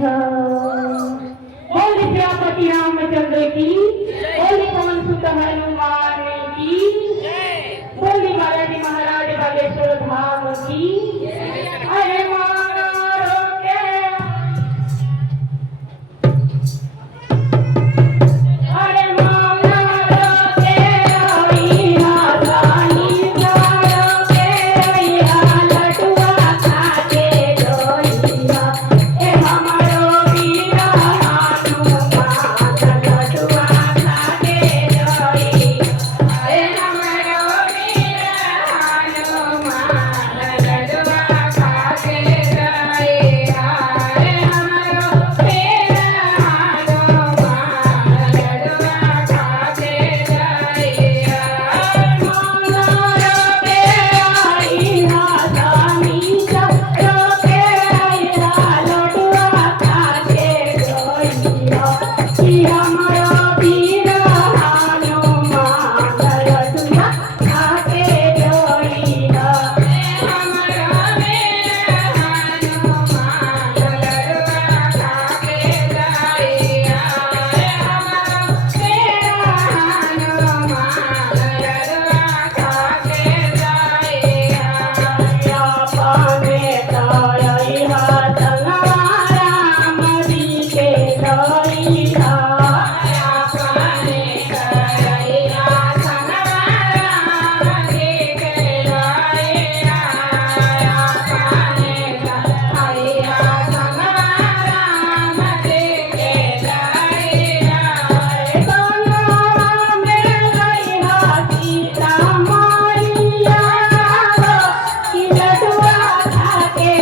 है। बोले श्यामपति रामचंद्र की, बोले पवन सुत हनुमान की, बोले बालाजी महाराज बागेश्वर धाम की। अरे मारो के अरे मारो के आई हाथानी मारो के आई लटुआ खाके जोइया ए हमारो वीरा हनुमान लटुआ खाके जोइया ए हमारो वीरा हनुमान लटुआ खाके जोइया ए हमारो वीरा हनुमान लटुआ खाके जोइया मारो के आई हाथानी चक्रो के आई लटुआ खाके जोइया ई हमारो वीरा हनुमान लटुआ खाके जोइया ए हमारो वीरा हनुमान लटुआ खाके जोइया ए हमारो वीरा हनुमान लटुआ खाके जोइया या पाने ताई हाथ राम जी के जोइया या पाने ताई हाथ राम जी के जोइया या पाने ताई हाथ राम जी के जोइया दोनों में गई सीता मैया कि लटुआ खाके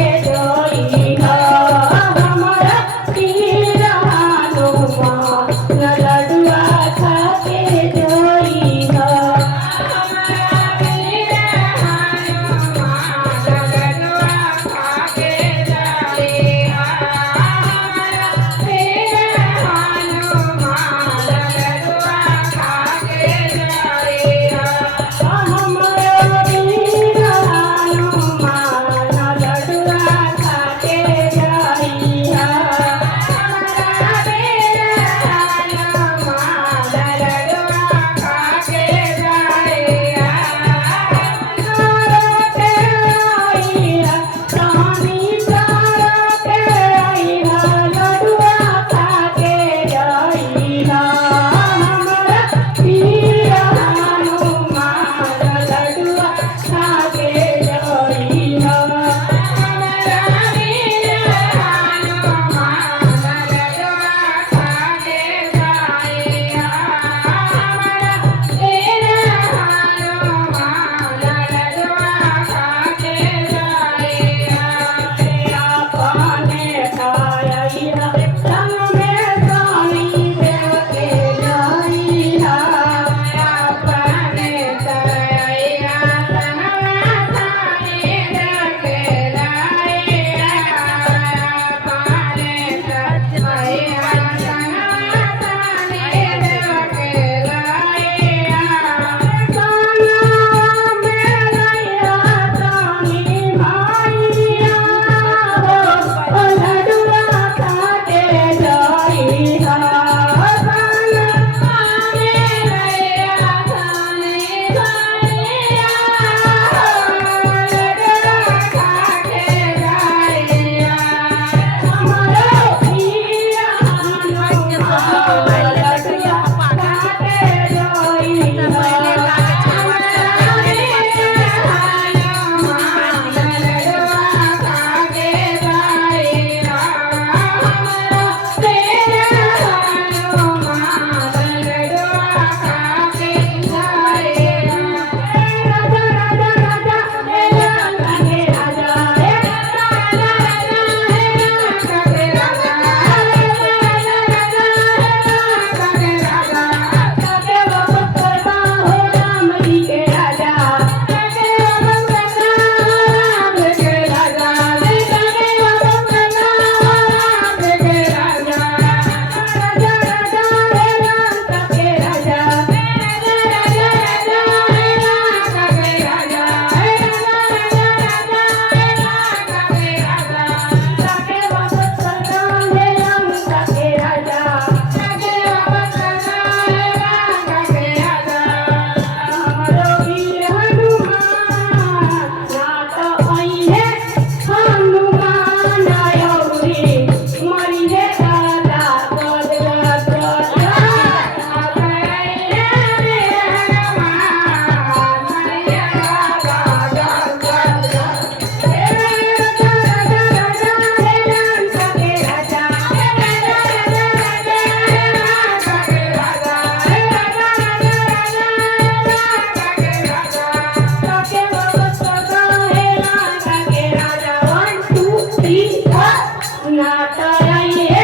નાતરાઈ હે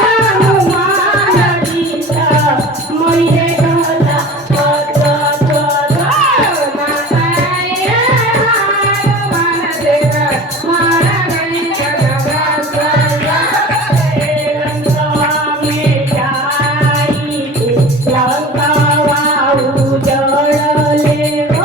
હનુમાન જીતા મૈરે ગલા નાતરાઈ હે હનુમાન જીતા મારા ગઈ ગલા લંકા મે જાઈ લંકા વાઉ જળ લેવો